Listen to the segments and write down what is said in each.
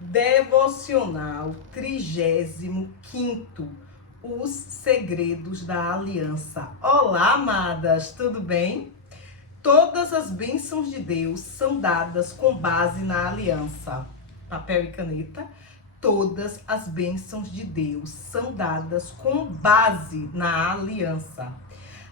Devocional 35º, Os Segredos da Aliança. Olá, amadas, tudo bem? Todas as bênçãos de Deus são dadas com base na aliança. Papel e caneta. Todas as bênçãos de Deus são dadas com base na aliança.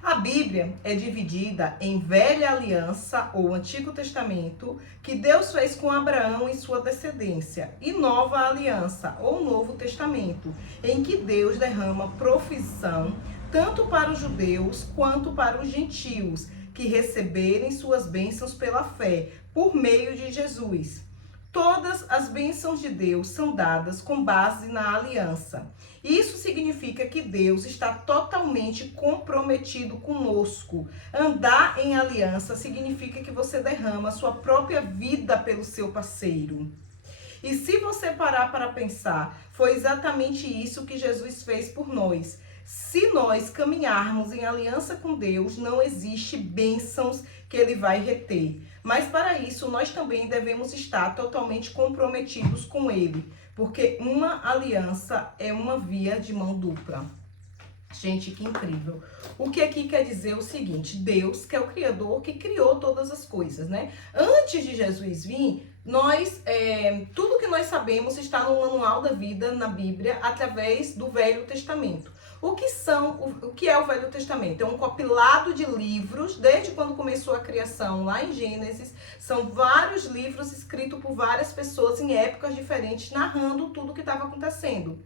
A Bíblia é dividida em Velha Aliança ou Antigo Testamento, que Deus fez com Abraão e sua descendência, e Nova Aliança ou Novo Testamento, em que Deus derrama provisão tanto para os judeus quanto para os gentios, que receberem suas bênçãos pela fé, por meio de Jesus. Todas as bênçãos de Deus são dadas com base na aliança. Isso significa que Deus está totalmente comprometido conosco. Andar em aliança significa que você derrama sua própria vida pelo seu parceiro. E se você parar para pensar, foi exatamente isso que Jesus fez por nós. Se nós caminharmos em aliança com Deus, não existe bênçãos que Ele vai reter. Mas para isso, nós também devemos estar totalmente comprometidos com Ele, porque uma aliança é uma via de mão dupla. Gente, que incrível. O que aqui quer dizer o seguinte: Deus, que é o Criador, que criou todas as coisas, né? Antes de Jesus vir, tudo que nós sabemos está no Manual da Vida, na Bíblia, através do Velho Testamento. O que é o Velho Testamento? É um compilado de livros, desde quando começou a criação, lá em Gênesis. São vários livros escritos por várias pessoas em épocas diferentes, narrando tudo o que estava acontecendo.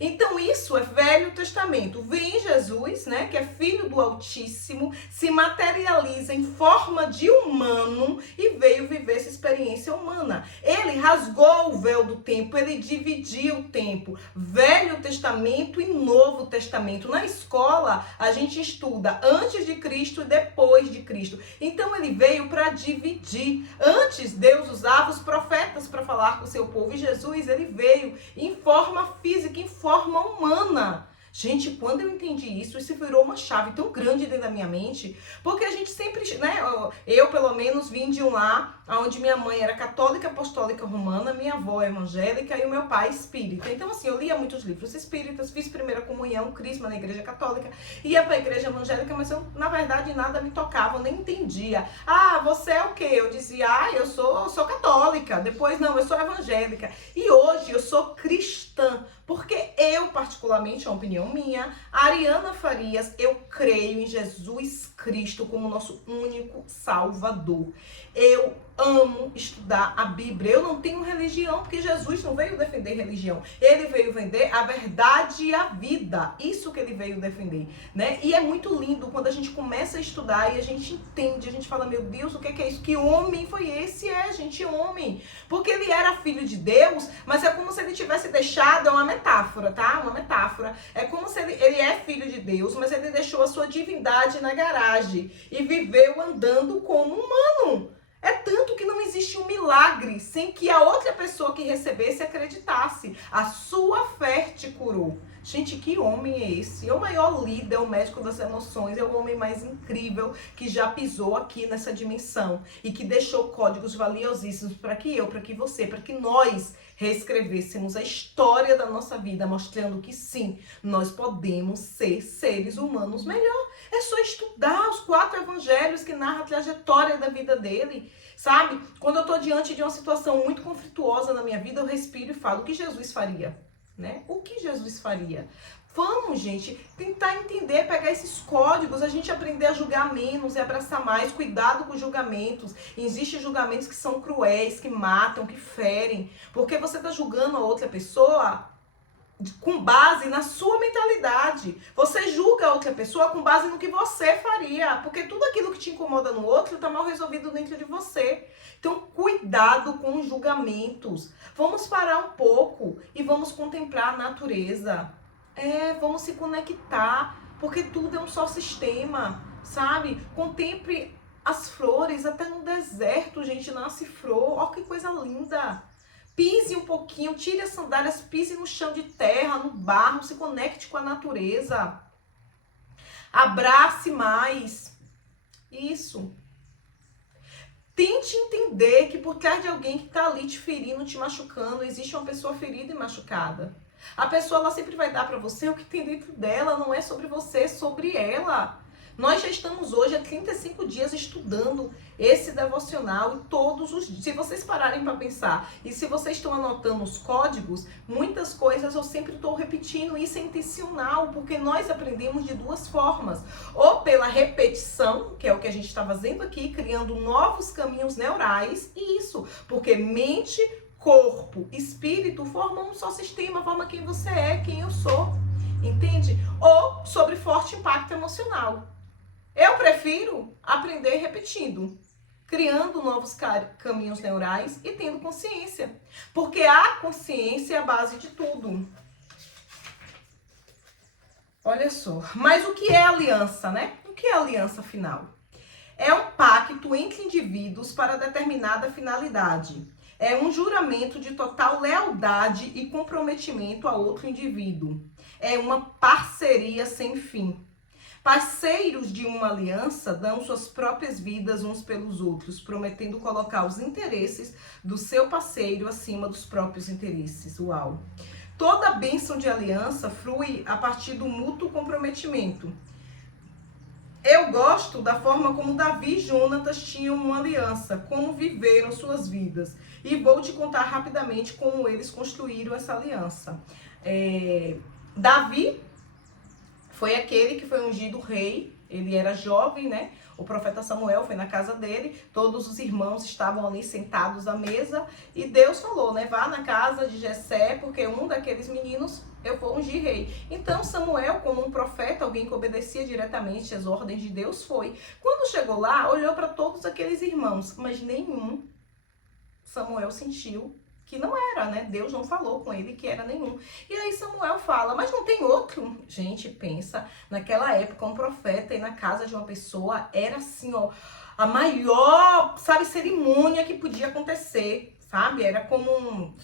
Então isso é Velho Testamento. Vem Jesus, né, que é filho do Altíssimo, se materializa em forma de humano e veio viver essa experiência humana. Ele rasgou o véu do tempo, ele dividiu o tempo. Velho Testamento e Novo Testamento. Na escola, a gente estuda antes de Cristo e depois de Cristo. Então ele veio para dividir. Antes, Deus usava os profetas para falar com o seu povo. E Jesus, ele veio em forma física, em forma humana. Gente, quando eu entendi isso virou uma chave tão grande dentro da minha mente, porque a gente sempre, né, eu pelo menos vim de um lar onde minha mãe era católica apostólica romana, minha avó evangélica e o meu pai espírita. Então assim, eu lia muitos livros espíritas, fiz primeira comunhão, crisma na igreja católica, ia para a igreja evangélica, mas eu, na verdade, nada me tocava, eu nem entendia. Ah, você é o quê? Eu dizia, eu sou católica, depois não, eu sou evangélica. E hoje eu sou cristã, porque eu, particularmente, é uma opinião minha, Ariana Farias, eu creio em Jesus Cristo como nosso único Salvador. Eu amo estudar a Bíblia. Eu não tenho religião, porque Jesus não veio defender religião. Ele veio vender a verdade e a vida. Isso que ele veio defender, né? E é muito lindo quando a gente começa a estudar e a gente entende, a gente fala, meu Deus, o que é isso? Que homem foi esse? Gente, homem. Porque ele era filho de Deus, mas é como se ele tivesse deixado, é uma metáfora, tá? Uma metáfora. É como se ele é filho de Deus, mas ele deixou a sua divindade na garagem e viveu andando como humano. É tanto que não existe um milagre sem que a outra pessoa que recebesse acreditasse. A sua fé te curou. Gente, que homem é esse? É o maior líder, é o médico das emoções, é o homem mais incrível que já pisou aqui nessa dimensão e que deixou códigos valiosíssimos para que eu, para que você, para que nós reescrevêssemos a história da nossa vida, mostrando que sim, nós podemos ser seres humanos melhor. É só estudar os 4 evangelhos que narram a trajetória da vida dele, sabe? Quando eu estou diante de uma situação muito conflituosa na minha vida, eu respiro e falo, o que Jesus faria? Né? O que Jesus faria? Vamos, gente, tentar entender, pegar esses códigos, a gente aprender a julgar menos e abraçar mais. Cuidado com os julgamentos. Existem julgamentos que são cruéis, que matam, que ferem. Porque você está julgando a outra pessoa com base na sua mentalidade. Você julga a outra pessoa com base no que você faria. Porque tudo aquilo que te incomoda no outro está mal resolvido dentro de você. Então, cuidado com os julgamentos. Vamos parar um pouco e vamos contemplar a natureza. Vamos se conectar, porque tudo é um só sistema, sabe? Contemple as flores, até no deserto, gente, nasce flor. Ó, que coisa linda! Pise um pouquinho, tire as sandálias, pise no chão de terra, no barro, se conecte com a natureza. Abrace mais. Isso. Tente entender que por trás de alguém que está ali te ferindo, te machucando, existe uma pessoa ferida e machucada. A pessoa, ela sempre vai dar para você o que tem dentro dela, não é sobre você, é sobre ela. Nós já estamos hoje há 35 dias estudando esse devocional e todos os dias. Se vocês pararem para pensar e se vocês estão anotando os códigos, muitas coisas eu sempre estou repetindo. Isso é intencional, porque nós aprendemos de duas formas. Ou pela repetição, que é o que a gente está fazendo aqui, criando novos caminhos neurais. E isso, porque mente, corpo, espírito formam um só sistema, forma quem você é, quem eu sou. Entende? Ou sobre forte impacto emocional. Eu prefiro aprender repetindo, criando novos caminhos neurais e tendo consciência. Porque a consciência é a base de tudo. Olha só. Mas o que é aliança, né? O que é aliança final? É um pacto entre indivíduos para determinada finalidade. É um juramento de total lealdade e comprometimento a outro indivíduo. É uma parceria sem fim. Parceiros de uma aliança dão suas próprias vidas uns pelos outros, prometendo colocar os interesses do seu parceiro acima dos próprios interesses. Uau! Toda bênção de aliança flui a partir do mútuo comprometimento. Eu gosto da forma como Davi e Jonatas tinham uma aliança, como viveram suas vidas. E vou te contar rapidamente como eles construíram essa aliança. Davi foi aquele que foi ungido rei, ele era jovem, né? O profeta Samuel foi na casa dele, todos os irmãos estavam ali sentados à mesa e Deus falou, né? Vá na casa de Jessé, porque um daqueles meninos eu vou ungir rei. Então Samuel, como um profeta, alguém que obedecia diretamente às ordens de Deus, foi. Quando chegou lá, olhou para todos aqueles irmãos, mas nenhum Samuel sentiu que não era, né? Deus não falou com ele que era nenhum. E aí Samuel fala, mas não tem outro? Gente, pensa, naquela época um profeta ir na casa de uma pessoa era assim, ó, a maior, sabe, cerimônia que podia acontecer, sabe? Era como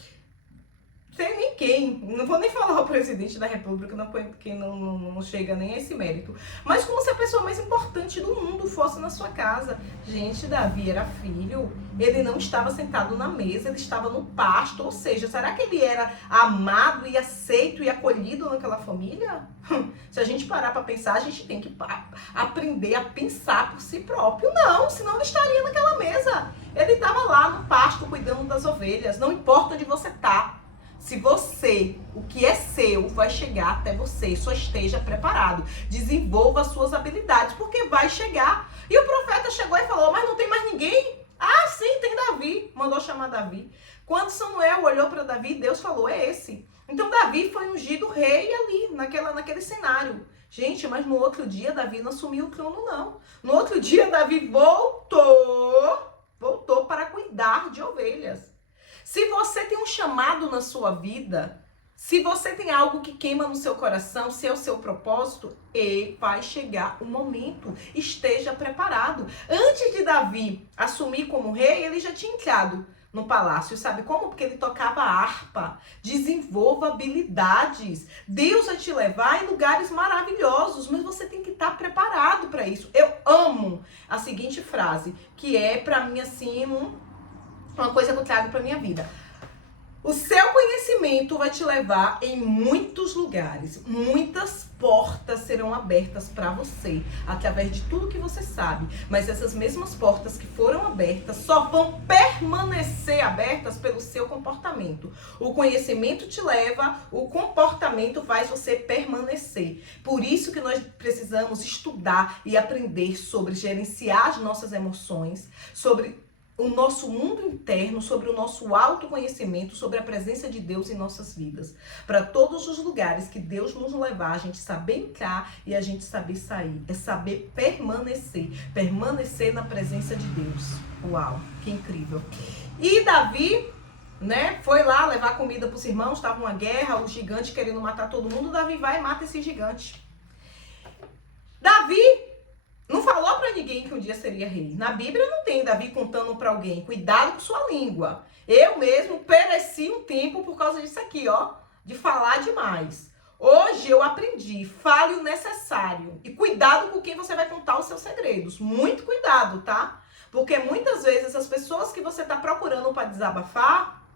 tem nem quem, não vou nem falar o presidente da república, porque não chega nem a esse mérito, mas como se a pessoa mais importante do mundo fosse na sua casa. Gente, Davi era filho, ele não estava sentado na mesa, ele estava no pasto, ou seja, será que ele era amado e aceito e acolhido naquela família? Se a gente parar para pensar, a gente tem que aprender a pensar por si próprio. Não, senão ele estaria naquela mesa. Ele estava lá no pasto cuidando das ovelhas, não importa onde você está. Se você, o que é seu, vai chegar até você, só esteja preparado. Desenvolva as suas habilidades, porque vai chegar. E o profeta chegou e falou, mas não tem mais ninguém? Ah, sim, tem Davi. Mandou chamar Davi. Quando Samuel olhou para Davi, Deus falou, é esse. Então Davi foi ungido rei ali, naquele cenário. Gente, mas no outro dia, Davi não assumiu o trono, não. No outro dia, Davi voltou para cuidar de ovelhas. Se você tem um chamado na sua vida, se você tem algo que queima no seu coração, se é o seu propósito, vai chegar o momento. Esteja preparado. Antes de Davi assumir como rei, ele já tinha entrado no palácio. Sabe como? Porque ele tocava harpa. Desenvolva habilidades. Deus vai te levar em lugares maravilhosos, mas você tem que estar preparado para isso. Eu amo a seguinte frase, que é para mim assim uma coisa que eu trago para minha vida. O seu conhecimento vai te levar em muitos lugares. Muitas portas serão abertas para você, através de tudo que você sabe. Mas essas mesmas portas que foram abertas só vão permanecer abertas pelo seu comportamento. O conhecimento te leva, o comportamento faz você permanecer. Por isso que nós precisamos estudar e aprender sobre gerenciar as nossas emoções, sobre o nosso mundo interno, sobre o nosso autoconhecimento, sobre a presença de Deus em nossas vidas. Para todos os lugares que Deus nos levar, a gente saber entrar e a gente saber sair. É saber permanecer. Permanecer na presença de Deus. Uau, que incrível. E Davi, né, foi lá levar comida para os irmãos, estava uma guerra, o gigante querendo matar todo mundo. Davi vai e mata esse gigante. Davi não falou para ninguém que um dia seria rei. Na Bíblia não tem Davi contando para alguém. Cuidado com sua língua. Eu mesmo pereci um tempo por causa disso aqui, ó. De falar demais. Hoje eu aprendi. Fale o necessário. E cuidado com quem você vai contar os seus segredos. Muito cuidado, tá? Porque muitas vezes as pessoas que você está procurando para desabafar,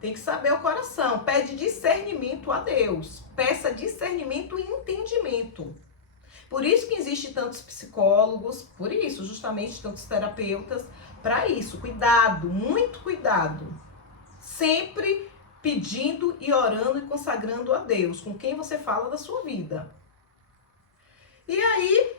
tem que saber o coração. Pede discernimento a Deus. Peça discernimento e entendimento. Por isso que existem tantos psicólogos, por isso, justamente, tantos terapeutas, para isso. Cuidado, muito cuidado. Sempre pedindo e orando e consagrando a Deus com quem você fala da sua vida. E aí,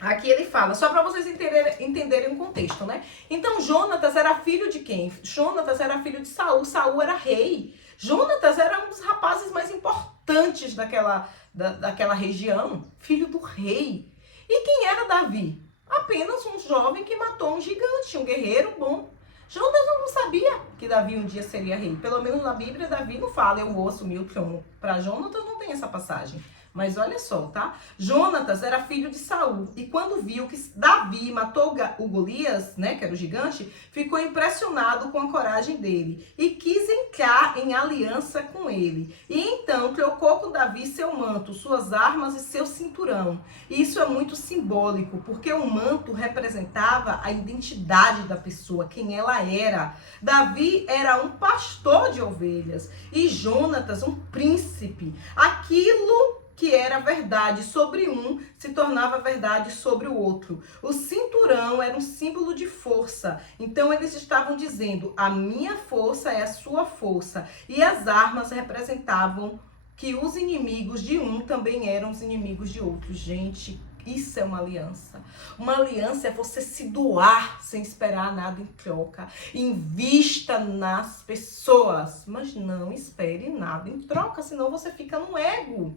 aqui ele fala, só para vocês entenderem o contexto, né? Então, Jonatas era filho de quem? Jonatas era filho de Saul. Saul era rei. Jonatas era um dos rapazes mais importantes daquela região, filho do rei. E quem era Davi? Apenas um jovem que matou um gigante, um guerreiro bom. Jonatas não sabia que Davi um dia seria rei. Pelo menos na Bíblia, Davi não fala, eu vou assumir o trono. Para Jonatas não tem essa passagem. Mas olha só, tá? Jonatas era filho de Saul. E quando viu que Davi matou o Golias, né, que era o gigante, ficou impressionado com a coragem dele. E quis entrar em aliança com ele. E então trocou com Davi seu manto, suas armas e seu cinturão. E isso é muito simbólico, porque o manto representava a identidade da pessoa, quem ela era. Davi era um pastor de ovelhas. E Jonatas, um príncipe. Aquilo que era verdade sobre um, se tornava verdade sobre o outro. O cinturão era um símbolo de força. Então eles estavam dizendo, a minha força é a sua força. E as armas representavam que os inimigos de um também eram os inimigos de outro. Gente, isso é uma aliança. Uma aliança é você se doar sem esperar nada em troca. Invista nas pessoas, mas não espere nada em troca, senão você fica no ego.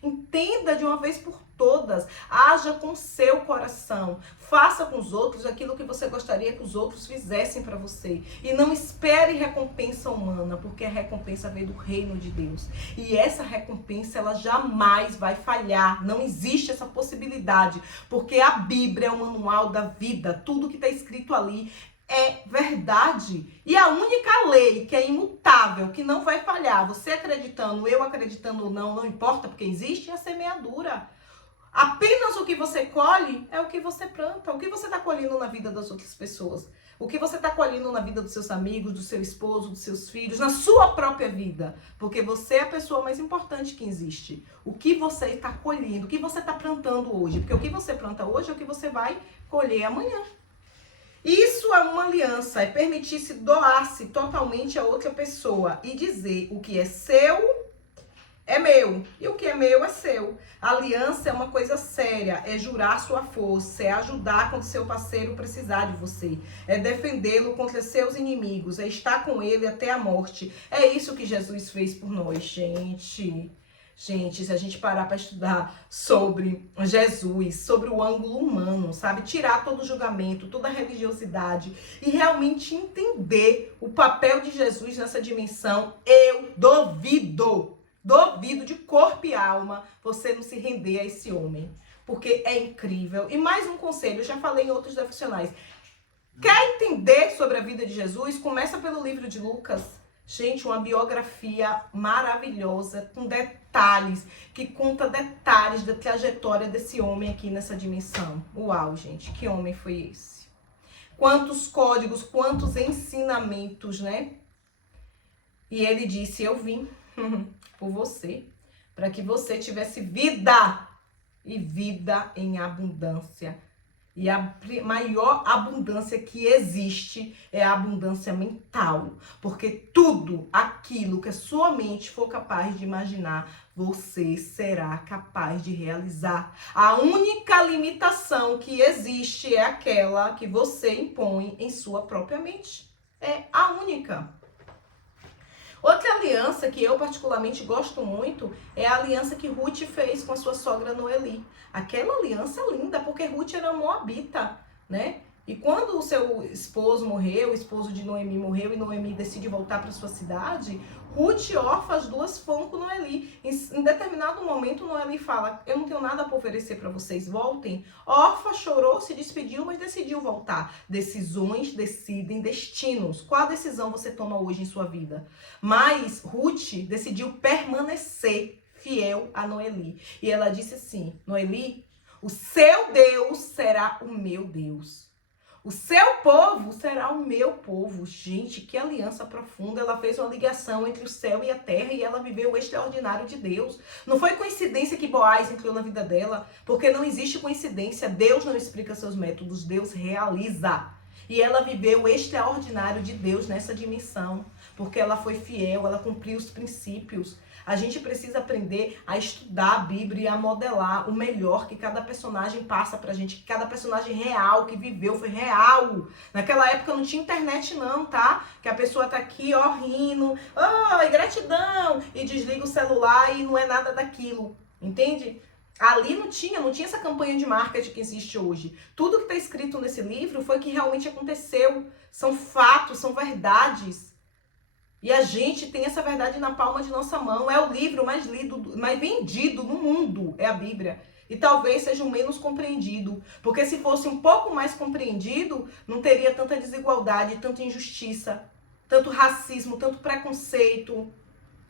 Entenda de uma vez por todas, haja com seu coração, faça com os outros aquilo que você gostaria que os outros fizessem para você e não espere recompensa humana, porque a recompensa vem do reino de Deus e essa recompensa ela jamais vai falhar, não existe essa possibilidade, porque a Bíblia é o manual da vida, tudo que está escrito ali é verdade. E a única lei que é imutável, que não vai falhar, você acreditando, eu acreditando ou não, não importa, porque existe a semeadura. Apenas o que você colhe é o que você planta. O que você está colhendo na vida das outras pessoas? O que você está colhendo na vida dos seus amigos, do seu esposo, dos seus filhos, na sua própria vida? Porque você é a pessoa mais importante que existe. O que você está colhendo, o que você está plantando hoje? Porque o que você planta hoje é o que você vai colher amanhã. Isso é uma aliança, é permitir-se doar-se totalmente a outra pessoa e dizer o que é seu é meu e o que é meu é seu. A aliança é uma coisa séria, é jurar sua força, é ajudar quando seu parceiro precisar de você, é defendê-lo contra seus inimigos, é estar com ele até a morte. É isso que Jesus fez por nós, gente. Gente, se a gente parar para estudar sobre Jesus, sobre o ângulo humano, sabe? Tirar todo o julgamento, toda a religiosidade e realmente entender o papel de Jesus nessa dimensão, eu duvido de corpo e alma você não se render a esse homem. Porque é incrível. E mais um conselho, eu já falei em outros devocionais. Quer entender sobre a vida de Jesus? Começa pelo livro de Lucas. Gente, uma biografia maravilhosa, com detalhes, que conta detalhes da trajetória desse homem aqui nessa dimensão. Uau, gente, que homem foi esse? Quantos códigos, quantos ensinamentos, né? E ele disse, eu vim por você, para que você tivesse vida e vida em abundância. E a maior abundância que existe é a abundância mental. Porque tudo aquilo que a sua mente for capaz de imaginar, você será capaz de realizar. A única limitação que existe é aquela que você impõe em sua própria mente. É a única. Outra aliança que eu particularmente gosto muito é a aliança que Ruth fez com a sua sogra Noeli. Aquela aliança é linda, porque Ruth era moabita, né? E quando o seu esposo morreu, o esposo de Noemi morreu e Noemi decide voltar para sua cidade, Ruth e Orfa, as duas foram com Noeli. Em determinado momento, Noeli fala, eu não tenho nada para oferecer para vocês, voltem. Orfa chorou, se despediu, mas decidiu voltar. Decisões decidem destinos. Qual decisão você toma hoje em sua vida? Mas Ruth decidiu permanecer fiel a Noeli. E ela disse assim, Noeli, o seu Deus será o meu Deus. O seu povo será o meu povo. Gente, que aliança profunda. Ela fez uma ligação entre o céu e a terra e ela viveu o extraordinário de Deus. Não foi coincidência que Boaz entrou na vida dela, porque não existe coincidência. Deus não explica seus métodos, Deus realiza. E ela viveu o extraordinário de Deus nessa dimensão, porque ela foi fiel, ela cumpriu os princípios. A gente precisa aprender a estudar a Bíblia e a modelar o melhor que cada personagem passa pra gente, que cada personagem real que viveu foi real. Naquela época não tinha internet não, tá? Que a pessoa tá aqui, ó, rindo, oh, gratidão, e desliga o celular e não é nada daquilo, entende? Ali não tinha essa campanha de marketing que existe hoje. Tudo que está escrito nesse livro foi que realmente aconteceu. São fatos, são verdades. E a gente tem essa verdade na palma de nossa mão. É o livro mais lido, mais vendido no mundo, é a Bíblia. E talvez seja o menos compreendido. Porque se fosse um pouco mais compreendido, não teria tanta desigualdade, tanta injustiça, tanto racismo, tanto preconceito.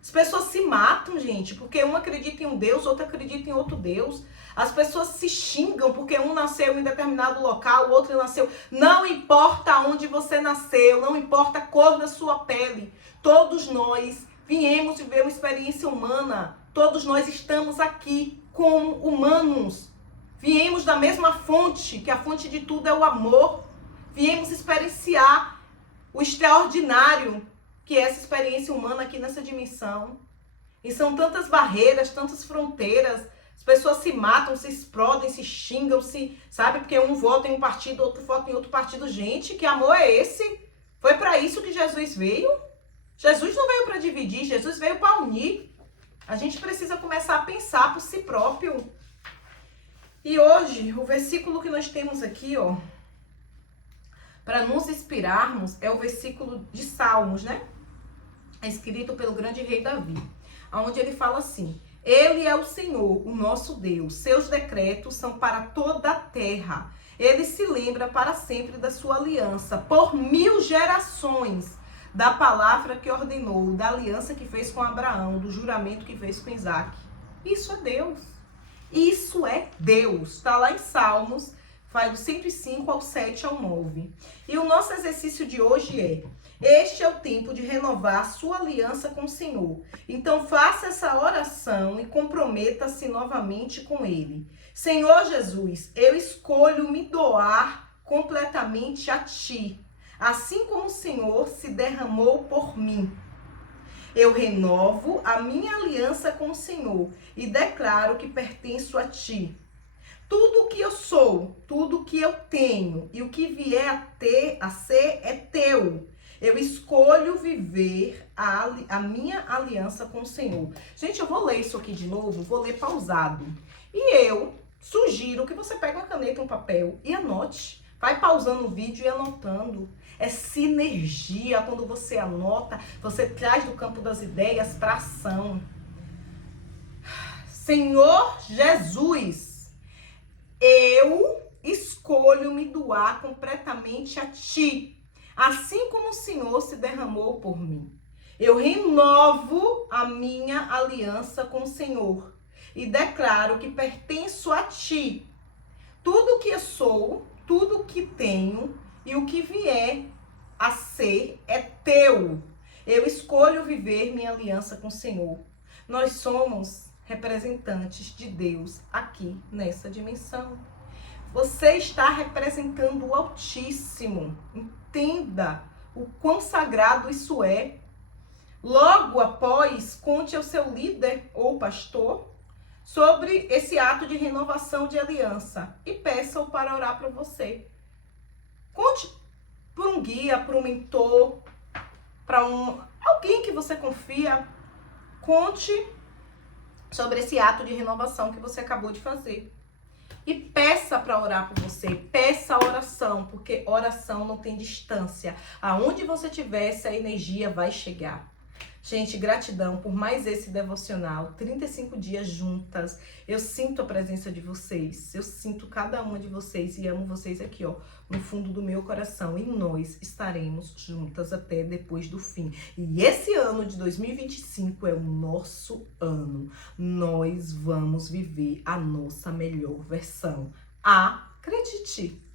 As pessoas se matam, gente, porque um acredita em um Deus, outro acredita em outro Deus. As pessoas se xingam porque um nasceu em determinado local, o outro nasceu. Não importa onde você nasceu, não importa a cor da sua pele. Todos nós viemos viver uma experiência humana. Todos nós estamos aqui como humanos. Viemos da mesma fonte, que a fonte de tudo é o amor. Viemos experienciar o extraordinário que é essa experiência humana aqui nessa dimensão. E são tantas barreiras, tantas fronteiras. As pessoas se matam, se explodem, se xingam, sabe? Porque um vota em um partido, outro vota em outro partido. Gente, que amor é esse? Foi para isso que Jesus veio? Jesus não veio para dividir, Jesus veio para unir. A gente precisa começar a pensar por si próprio. E hoje, o versículo que nós temos aqui, ó, para nos inspirarmos, é o versículo de Salmos, né? É escrito pelo grande rei Davi, onde ele fala assim: Ele é o Senhor, o nosso Deus, seus decretos são para toda a terra. Ele se lembra para sempre da sua aliança, por 1000 gerações, da palavra que ordenou, da aliança que fez com Abraão, do juramento que fez com Isaac. Isso é Deus. Isso é Deus. Está lá em Salmos, vai do 105 ao 7 ao 9. E o nosso exercício de hoje é: este é o tempo de renovar a sua aliança com o Senhor. Então faça essa oração e comprometa-se novamente com Ele. Senhor Jesus, eu escolho me doar completamente a Ti, assim como o Senhor se derramou por mim. Eu renovo a minha aliança com o Senhor e declaro que pertenço a Ti. Tudo o que eu sou, tudo o que eu tenho e o que vier a ser é Teu. Eu escolho viver a minha aliança com o Senhor. Gente, eu vou ler isso aqui de novo, vou ler pausado. E eu sugiro que você pegue uma caneta e um papel e anote. Vai pausando o vídeo e anotando. É sinergia. Quando você anota, você traz do campo das ideias para ação. Senhor Jesus, eu escolho me doar completamente a Ti, assim como o Senhor se derramou por mim. Eu renovo a minha aliança com o Senhor e declaro que pertenço a Ti. Tudo que eu sou, tudo que tenho e o que vier a ser é Teu. Eu escolho viver minha aliança com o Senhor. Nós somos representantes de Deus aqui nessa dimensão. Você está representando o Altíssimo. Entenda o quão sagrado isso é. Logo após, conte ao seu líder ou pastor sobre esse ato de renovação de aliança e peça-o para orar para você. Conte para um guia, para um mentor, para alguém que você confia. Conte sobre esse ato de renovação que você acabou de fazer. E peça para orar por você. Peça a oração, porque oração não tem distância. Aonde você estiver, essa energia vai chegar. Gente, gratidão por mais esse devocional. 35 dias juntas. Eu sinto a presença de vocês. Eu sinto cada uma de vocês e amo vocês aqui, ó, no fundo do meu coração. E nós estaremos juntas até depois do fim. E esse ano de 2025 é o nosso ano. Nós vamos viver a nossa melhor versão. Acredite!